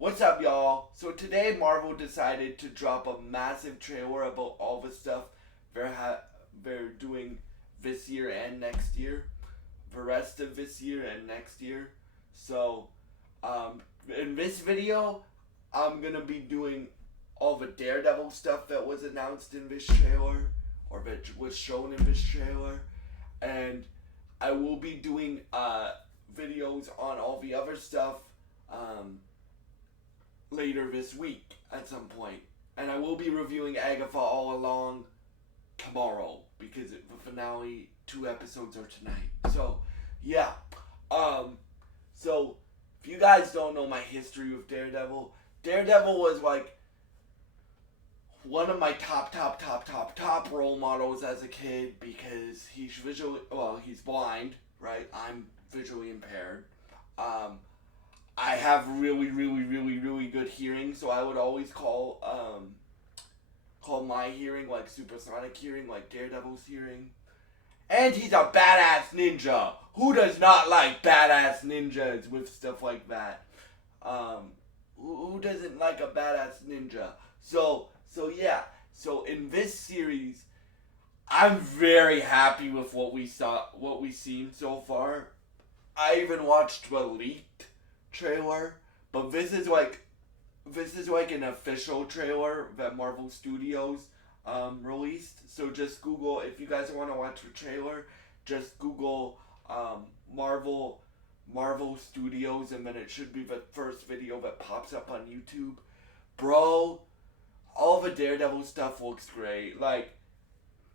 What's up, y'all? So today Marvel decided to drop a massive trailer about all the stuff they're doing this year and next year, the rest of this year and next year. So, um, in this video, I'm gonna be doing all the Daredevil stuff that was announced in this trailer or that was shown in this trailer, and I will be doing videos on all the other stuff. Um, Later this week at some point. And I will be reviewing Agatha All Along tomorrow because the finale 2 episodes are tonight. So yeah. So if you guys don't know my history with Daredevil, Daredevil was like one of my top role models as a kid because he's blind, right? I'm visually impaired. Um, I have really good hearing, so I would always call my hearing like supersonic hearing, like Daredevil's hearing. And he's a badass ninja. Who does not like badass ninjas with stuff like that? Who doesn't like a badass ninja? So yeah. So in this series, I'm very happy with what we've seen so far. I even watched the leaked trailer, but this is like an official trailer that Marvel Studios released. So just Google if you guys want to watch the trailer. Just Google Marvel Studios, and then it should be the first video that pops up on YouTube. Bro, all the Daredevil stuff looks great. Like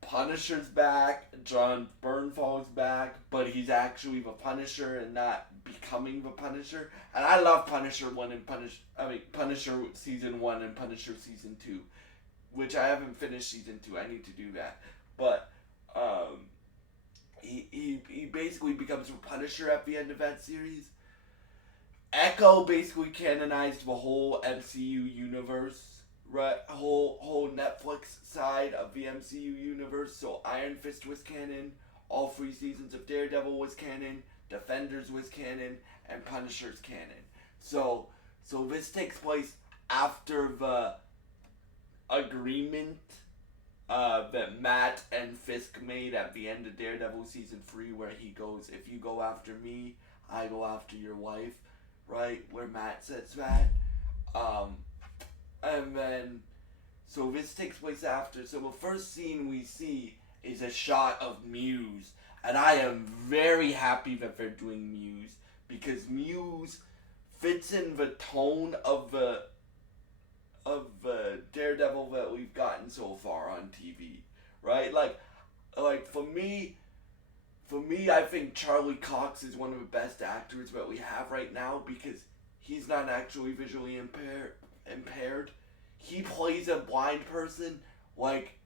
Punisher's back, John Bernthald's back, but he's actually the Punisher and not becoming the Punisher. And I love Punisher Punisher season 1 and Punisher season 2, which I haven't finished season 2. I need to do that. But he basically becomes the Punisher at the end of that series. Echo basically canonized the whole MCU universe, right? Whole Netflix side of the MCU universe. So Iron Fist was canon, all 3 seasons of Daredevil was canon, Defenders was canon, and Punisher's canon. So this takes place after the agreement that Matt and Fisk made at the end of Daredevil season 3, where he goes, "If you go after me, I go after your wife," right? Where Matt says that. And then, so this takes place after. So the first scene we see is a shot of Muse. And I am very happy that they're doing Muse, because Muse fits in the tone of the Daredevil that we've gotten so far on TV, right? Like for me, I think Charlie Cox is one of the best actors that we have right now, because he's not actually visually impaired. He plays a blind person like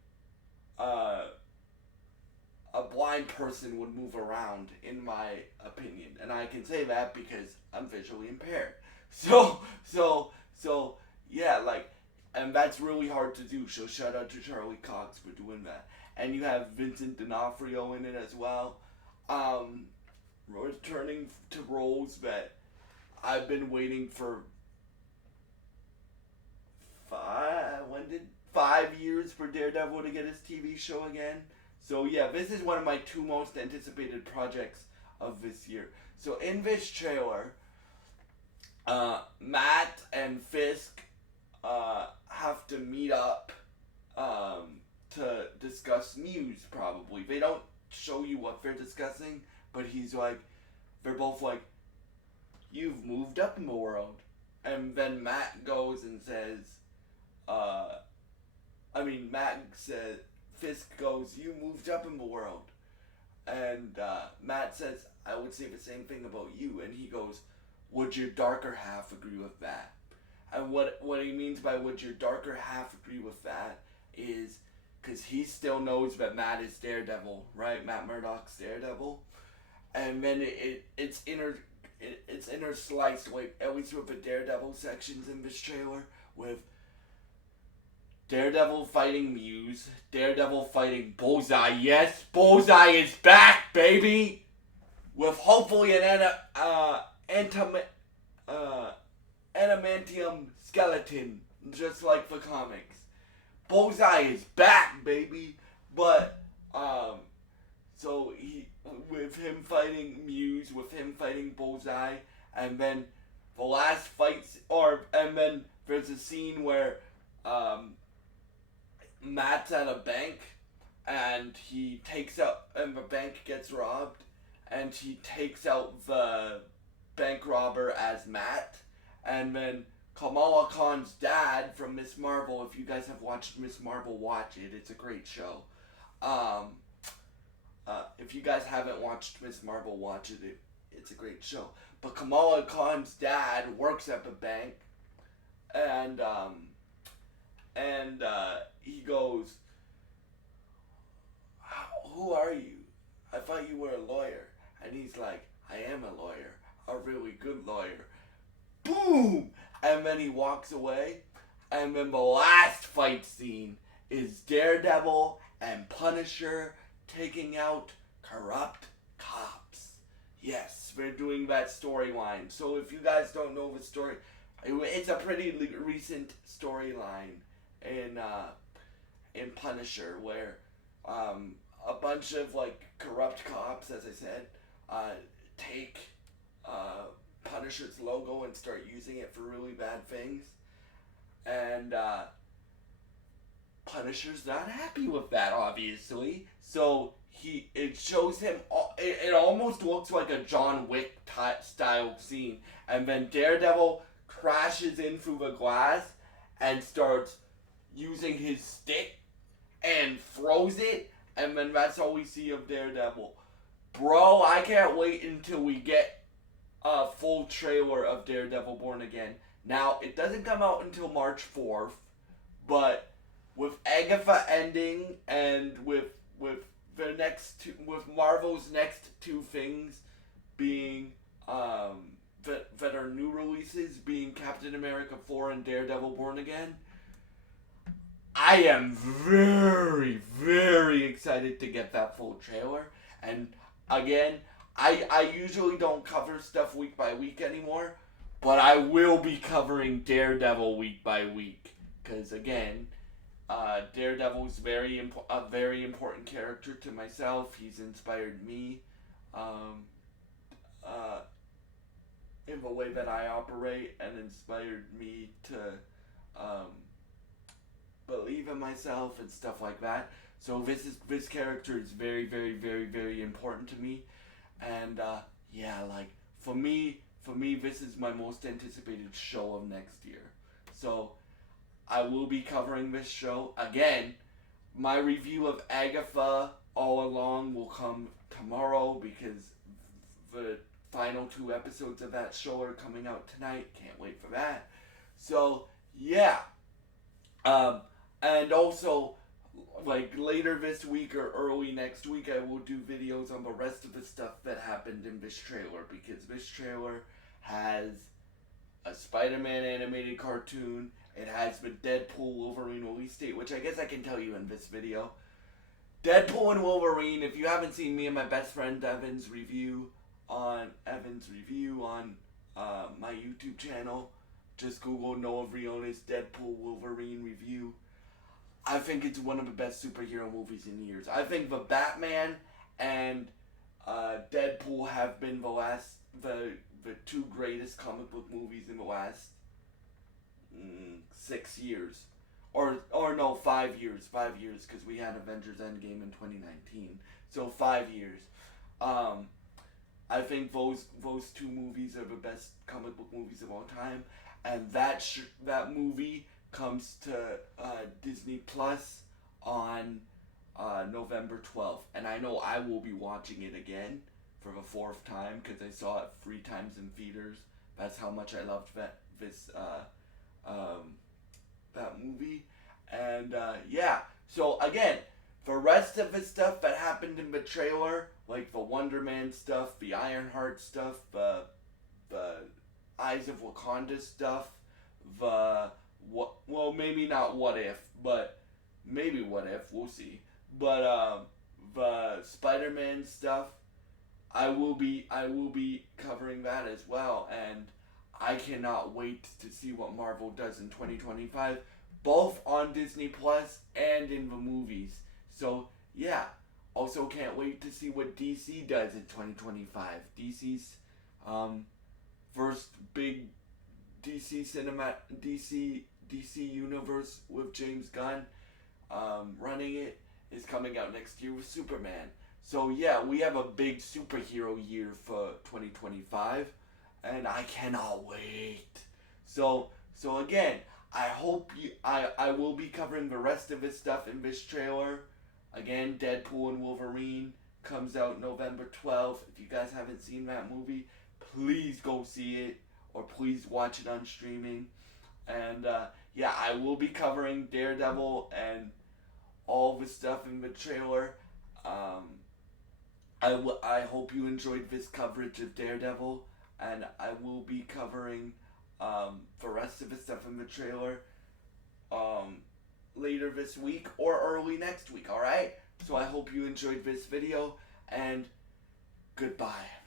a blind person would move around, in my opinion, and I can say that because I'm visually impaired. So yeah, like, and that's really hard to do. So shout out to Charlie Cox for doing that. And you have Vincent D'Onofrio in it as well, returning to roles that I've been waiting for 5 years for Daredevil to get his TV show again. So yeah, this is one of my 2 most anticipated projects of this year. So in this trailer, Matt and Fisk have to meet up to discuss Muse. Probably they don't show you what they're discussing, but they're both like, "You've moved up in the world," and then Matt goes and says, Matt said, Fisk goes, "You moved up in the world," and Matt says, "I would say the same thing about you," and he goes, "Would your darker half agree with that?" And what he means by "would your darker half agree with that" is because he still knows that Matt is Daredevil, right? Matt Murdock's Daredevil, and then it's intersliced, like, at least with the Daredevil sections in this trailer, with Daredevil fighting Muse, Daredevil fighting Bullseye. Yes, Bullseye is back, baby! With hopefully an adamantium skeleton, just like the comics. Bullseye is back, baby. But so he with him fighting Muse, with him fighting Bullseye, and then the last fights, and then there's a scene where Matt's at a bank, and he takes out, and the bank gets robbed, and he takes out the bank robber as Matt, and then Kamala Khan's dad from Miss Marvel. If you guys have watched Miss Marvel, watch it. It's a great show. If you guys haven't watched Miss Marvel, watch it. It's a great show. But Kamala Khan's dad works at the bank, and he goes, "Who are you? I thought you were a lawyer." And he's like, "I am a lawyer, a really good lawyer." Boom! And then he walks away. And then the last fight scene is Daredevil and Punisher taking out corrupt cops. Yes, we're doing that storyline. So if you guys don't know the story, it's a pretty recent storyline in Punisher, where a bunch of like corrupt cops, as I said, take Punisher's logo and start using it for really bad things, and Punisher's not happy with that, obviously. So it shows him. It almost looks like a John Wick style scene, and then Daredevil crashes in through the glass and starts using his stick and throws it, and then that's all we see of Daredevil. Bro, I can't wait until we get a full trailer of Daredevil Born Again. Now, it doesn't come out until March 4th, but with Agatha ending and with the next two, with Marvel's next two things being that are new releases, being Captain America 4 and Daredevil Born Again, I am very, very excited to get that full trailer. And again, I usually don't cover stuff week by week anymore, but I will be covering Daredevil week by week. Because again, Daredevil's a very important character to myself. He's inspired me in the way that I operate, and inspired me to believe in myself and stuff like that. So this character is very, very, very, very important to me, and yeah, like for me, this is my most anticipated show of next year. So I will be covering this show again. My review of Agatha All Along will come tomorrow because the final 2 episodes of that show are coming out tonight. Can't wait for that. So yeah. And also, like later this week or early next week, I will do videos on the rest of the stuff that happened in this trailer, because this trailer has a Spider-Man animated cartoon. It has the Deadpool Wolverine release date, which I guess I can tell you in this video. Deadpool and Wolverine. If you haven't seen me and my best friend Evan's review on my YouTube channel, just Google Noah Briones Deadpool Wolverine review. I think it's one of the best superhero movies in years. I think the Batman and Deadpool have been the 2 greatest comic book movies in the last 6 years. Or no, 5 years. 5 years, because we had Avengers Endgame in 2019. So 5 years. I think those 2 movies are the best comic book movies of all time. And that movie comes to Disney Plus on November 12th. And I know I will be watching it again for the 4th time, because I saw it 3 times in theaters. That's how much I loved that movie. And yeah, so again, the rest of the stuff that happened in the trailer, like the Wonder Man stuff, the Ironheart stuff, the Eyes of Wakanda stuff, well, maybe not What If, but maybe What If, we'll see. But the Spider-Man stuff, I will be covering that as well, and I cannot wait to see what Marvel does in 2025, both on Disney Plus and in the movies. So, yeah. Also, can't wait to see what DC does in 2025. DC's um, first big DC universe with James Gunn running it is coming out next year with Superman. So yeah, we have a big superhero year for 2025, and I cannot wait. So again, I will be covering the rest of his stuff in this trailer. Again, Deadpool and Wolverine comes out November 12th. If you guys haven't seen that movie, please go see it, or please watch it on streaming. And yeah, I will be covering Daredevil and all the stuff in the trailer. Um, I hope you enjoyed this coverage of Daredevil, and I will be covering the rest of the stuff in the trailer um, later this week or early next week, alright? So I hope you enjoyed this video, and goodbye.